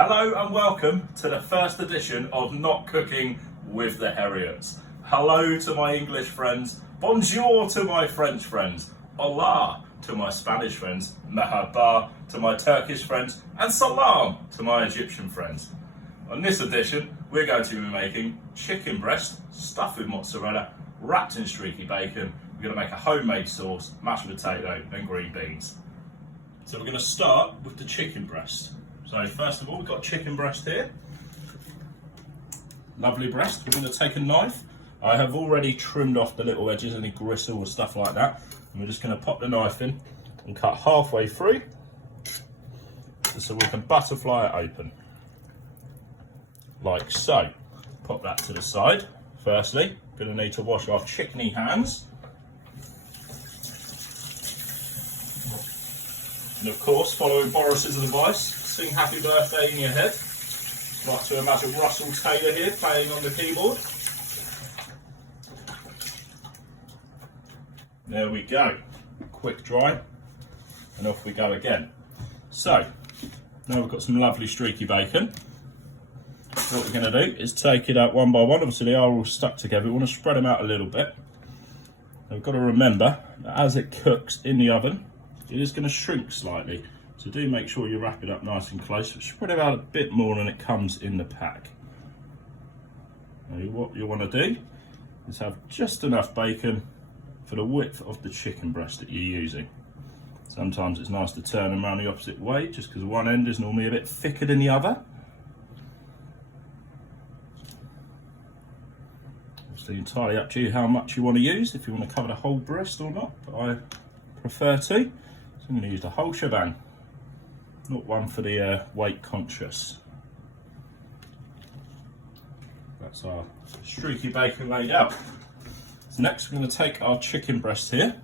Hello and welcome to the first edition of Not Cooking with the Herriotts. Hello to my English friends, bonjour to my French friends, hola to my Spanish friends, merhaba to my Turkish friends, and salam to my Egyptian friends. On this edition, we're going to be making chicken breast stuffed with mozzarella, wrapped in streaky bacon. We're going to make a homemade sauce, mashed potato and green beans. So we're going to start with the chicken breast. So first of all, we've got chicken breast here. Lovely breast. We're going to take a knife. I have already trimmed off the little edges, any gristle or stuff like that. And we're just going to pop the knife in and cut halfway through so we can butterfly it open. Like so. Pop that to the side. Firstly, going to need to wash our chickeny hands. And of course, following Boris's advice, sing happy birthday in your head. I like to imagine Russell Taylor here playing on the keyboard. There we go. Quick dry. And off we go again. So, now we've got some lovely streaky bacon. What we're going to do is take it out one by one. Obviously they are all stuck together. We want to spread them out a little bit. And we've got to remember that as it cooks in the oven, it is going to shrink slightly. So do make sure you wrap it up nice and close. Spread it out a bit more than it comes in the pack. Now what you want to do is have just enough bacon for the width of the chicken breast that you're using. Sometimes it's nice to turn them around the opposite way just because one end is normally a bit thicker than the other. Obviously entirely up to you how much you want to use, if you want to cover the whole breast or not, but I prefer to. So I'm going to use the whole shebang, not one for the weight conscious. That's our streaky bacon laid out. So next we're going to take our chicken breast here,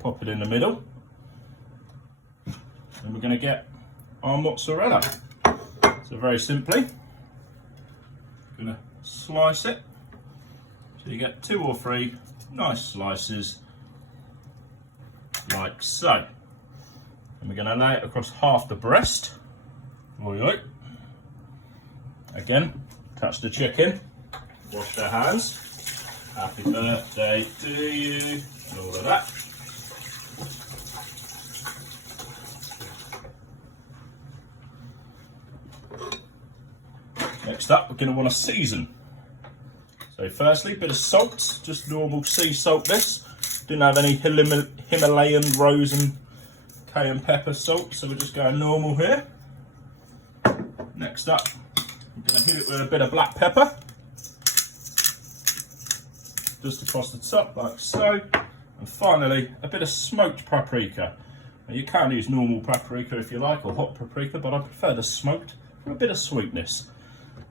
pop it in the middle, and we're going to get our mozzarella. So very simply, I'm going to slice it, so you get 2 or 3 nice slices, like so. And we're going to lay it across half the breast. Again, touch the chicken, wash their hands. Happy birthday to you, and all of that. Next up, we're going to want to season. So firstly, a bit of salt, just normal sea salt this. Didn't have any Himalayan rose and cayenne pepper salt, so we're just going normal here. Next up, I'm going to hit it with a bit of black pepper. Just across the top, like so. And finally, a bit of smoked paprika. Now you can use normal paprika if you like, or hot paprika, but I prefer the smoked for a bit of sweetness.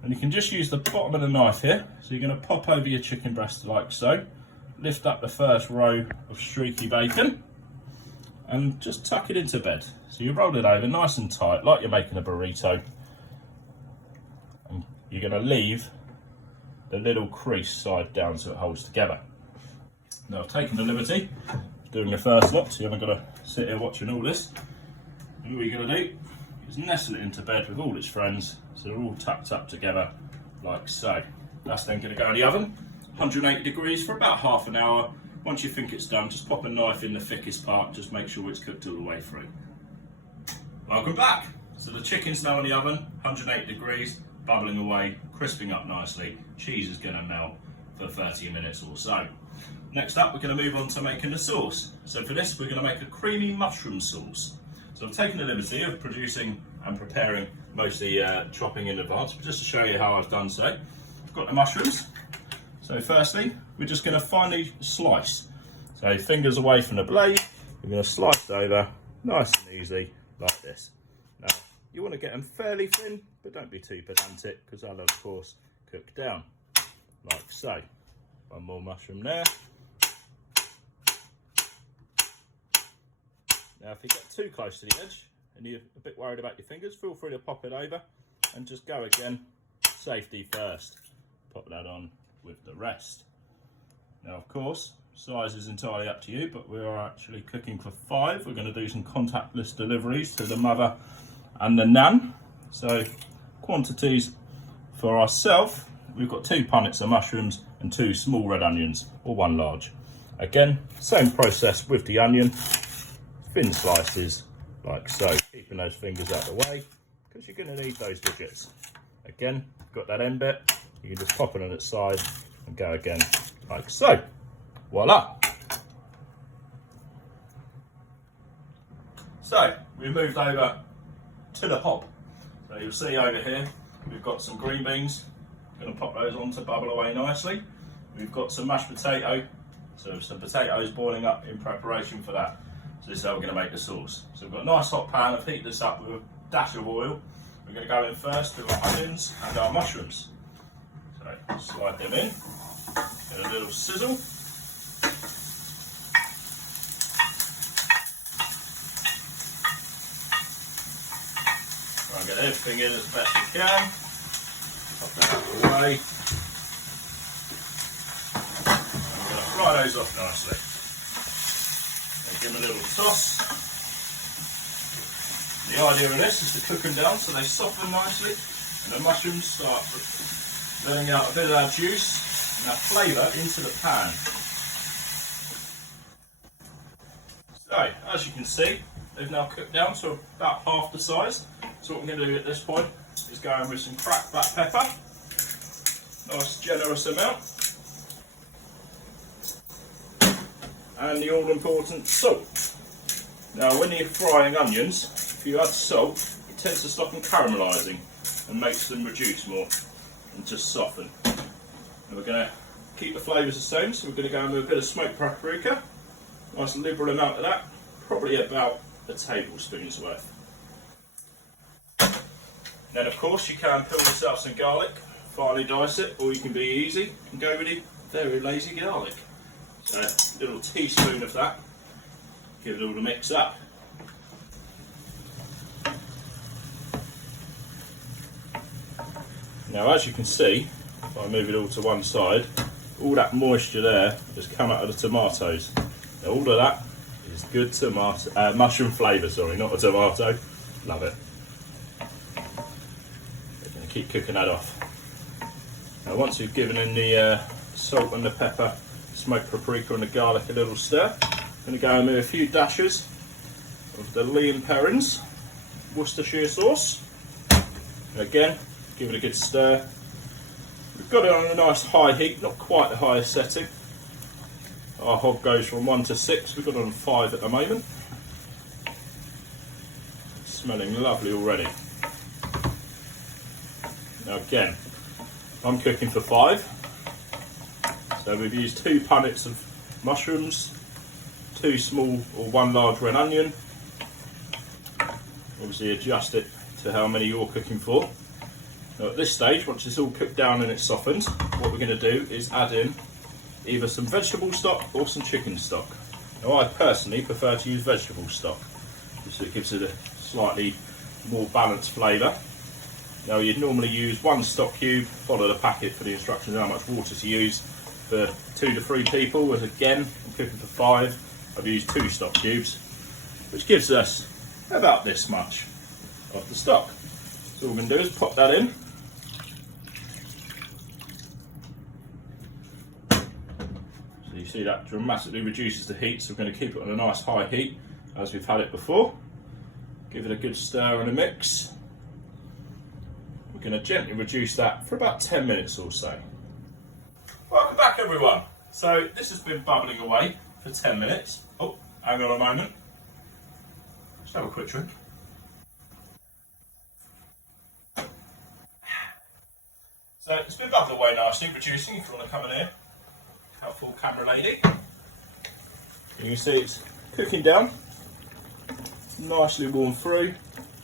And you can just use the bottom of the knife here. So you're going to pop over your chicken breast like so. Lift up the first row of streaky bacon and just tuck it into bed. So you roll it over nice and tight, like you're making a burrito. And you're going to leave the little crease side down so it holds together. Now I've taken the liberty of doing the first lot, so you haven't got to sit here watching all this. And what you're going to do is nestle it into bed with all its friends, so they're all tucked up together like so. That's then going to go in the oven, 180 degrees for about half an hour. Once you think it's done, just pop a knife in the thickest part, just make sure it's cooked all the way through. Welcome back. So the chicken's now in the oven, 180 degrees, bubbling away, crisping up nicely. Cheese is going to melt for 30 minutes or so. Next up, we're going to move on to making the sauce. So for this, we're going to make a creamy mushroom sauce. So I've taken the liberty of producing and preparing mostly chopping in advance, but just to show you how I've done so. I've got the mushrooms. So firstly, we're just going to finely slice. So fingers away from the blade, we're going to slice over nice and easy like this. Now, you want to get them fairly thin, but don't be too pedantic because they'll of course cook down, like so. One more mushroom there. Now if you get too close to the edge and you're a bit worried about your fingers, feel free to pop it over and just go again, safety first. Pop that on with the rest. Now of course, size is entirely up to you, but we are actually cooking for 5. We're going to do some contactless deliveries to the mother and the nan. So quantities for ourselves, we've got 2 punnets of mushrooms and 2 small red onions, or 1 large. Again, same process with the onion, thin slices like so, keeping those fingers out of the way because you're going to need those digits. Again, got that end bit, you can just pop it on its side and go again like so. Voila! So we moved over to the hob. So you'll see over here we've got some green beans. I'm going to pop those on to bubble away nicely. We've got some mashed potato, so some potatoes boiling up in preparation for that. So this is how we're going to make the sauce. So we've got a nice hot pan. I've heated this up with a dash of oil. We're going to go in first with our onions and our mushrooms. So slide them in, get a little sizzle. Try and get everything in as best you can. Pop that out of the way. And we're going to fry those off nicely. And give them a little toss. The idea of this is to cook them down so they soften nicely and the mushrooms start letting out a bit of that juice and that flavour into the pan. So, as you can see, they've now cooked down to about half the size. So what we're going to do at this point is go in with some cracked black pepper. Nice generous amount. And the all important salt. Now when you're frying onions, if you add salt, it tends to stop them caramelising and makes them reduce more and just soften. And we're going to keep the flavours the same, so we're going to go in with a bit of smoked paprika. Nice liberal amount of that, probably about a tablespoon's worth. Then of course you can peel yourself some garlic, finely dice it, or you can be easy and go with the very lazy garlic. So a little teaspoon of that, give it all a mix up. Now as you can see, if I move it all to one side, all that moisture there has come out of the tomatoes. Now all of that is good tomato, mushroom flavour, sorry, not a tomato. Love it. We're going to keep cooking that off. Now once you've given in the salt and the pepper, smoked paprika and the garlic a little stir, I'm going to go in with a few dashes of the Lee & Perrins Worcestershire sauce. And again, give it a good stir. We've got it on a nice high heat, not quite the highest setting. Our hob goes from 1 to 6, we've got it on 5 at the moment. It's smelling lovely already. Now again, I'm cooking for 5. So we've used 2 punnets of mushrooms, 2 small or 1 large red onion. Obviously adjust it to how many you're cooking for. Now at this stage, once it's all cooked down and it's softened, what we're going to do is add in either some vegetable stock or some chicken stock. Now I personally prefer to use vegetable stock, just so it gives it a slightly more balanced flavour. Now you'd normally use 1 stock cube, follow the packet for the instructions on how much water to use. For 2 to 3 people, as again I'm cooking for 5, I've used 2 stock cubes, which gives us about this much of the stock. So all we're going to do is pop that in. So you see that dramatically reduces the heat, so we're going to keep it on a nice high heat as we've had it before. Give it a good stir and a mix. We're going to gently reduce that for about 10 minutes or so. Welcome back everyone. So this has been bubbling away for 10 minutes. Oh, hang on a moment. Just have a quick drink. So it's been bubbling away nicely, reducing. If you want to come in here, helpful camera lady. You can see it's cooking down, nicely warm through.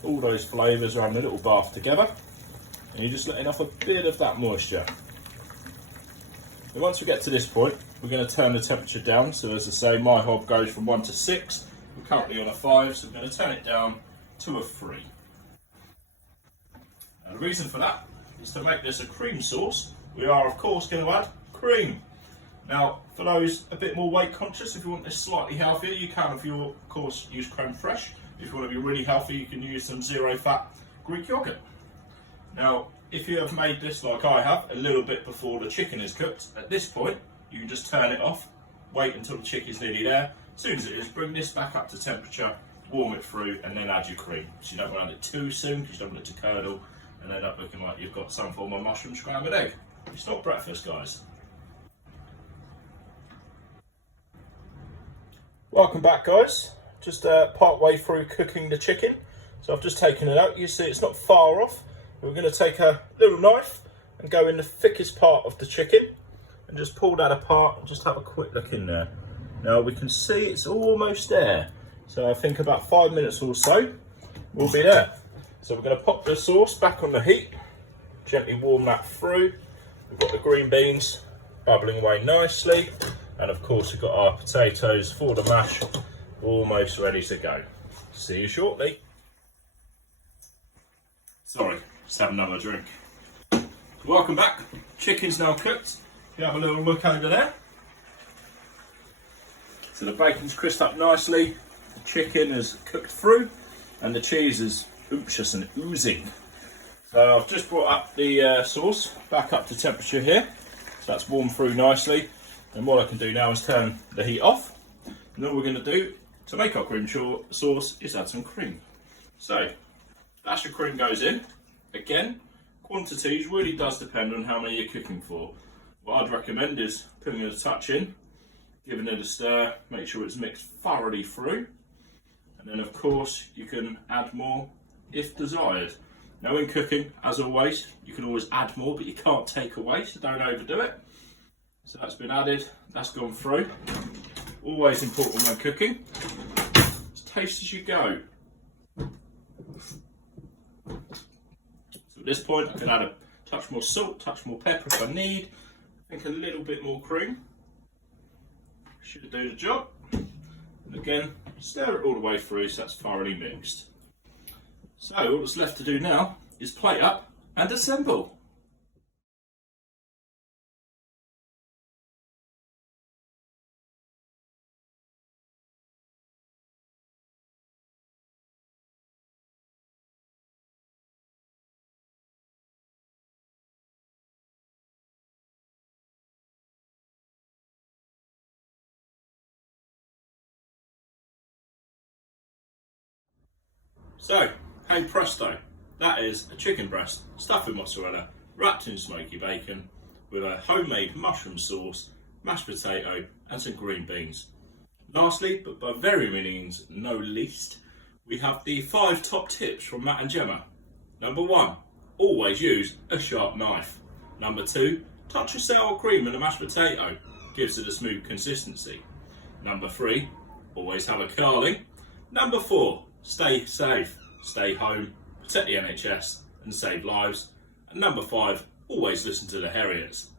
All those flavours are in a little bath together, and you're just letting off a bit of that moisture. And once we get to this point, we're going to turn the temperature down. So as I say, my hob goes from 1 to 6. We're currently on a 5, so we're going to turn it down to a 3. And the reason for that is to make this a cream sauce. We are of course going to add cream. Now for those a bit more weight conscious, if you want this slightly healthier, you can of course use creme fraiche. If you want to be really healthy, you can use some 0 fat Greek yogurt. Now, if you have made this like I have, a little bit before the chicken is cooked, at this point, you can just turn it off, wait until the chicken's nearly there. As soon as it is, bring this back up to temperature, warm it through, and then add your cream. So you don't want to add it too soon, because you don't want it to curdle, and end up looking like you've got some form of mushroom scrambled egg. It's not breakfast, guys. Welcome back, guys. Just part way through cooking the chicken. So I've just taken it out. You see it's not far off. We're going to take a little knife and go in the thickest part of the chicken and just pull that apart and just have a quick look in there. Now we can see it's almost there. So I think about 5 minutes or so we'll be there. So we're going to pop the sauce back on the heat, gently warm that through. We've got the green beans bubbling away nicely. And of course we've got our potatoes for the mash almost ready to go. See you shortly. Sorry, just have another drink. Welcome back. Chicken's now cooked. You have a little look over there. So the bacon's crisped up nicely, the chicken is cooked through, and the cheese is umptious and oozing. So I've just brought up the sauce back up to temperature here. So that's warmed through nicely. And what I can do now is turn the heat off. And all we're going to do to make our cream sauce is add some cream. So, as your cream goes in, again, quantities really does depend on how many you're cooking for. What I'd recommend is putting a touch in, giving it a stir, make sure it's mixed thoroughly through. And then of course, you can add more if desired. Now in cooking, as always, you can always add more, but you can't take away, so don't overdo it. So that's been added, that's gone through. Always important when cooking. Just taste as you go. So at this point I can add a touch more salt, touch more pepper if I need. I think a little bit more cream should do the job. And again, stir it all the way through so that's thoroughly mixed. So all that's left to do now is plate up and assemble. So, hey presto, that is a chicken breast stuffed with mozzarella, wrapped in smoky bacon, with a homemade mushroom sauce, mashed potato and some green beans. Lastly, but by very means no least, we have the 5 top tips from Matt and Gemma. Number 1, always use a sharp knife. Number 2, touch of sour cream in a mashed potato, gives it a smooth consistency. Number 3, always have a carling. Number 4, stay safe, stay home, protect the NHS and save lives. And number 5, always listen to the Herriotts.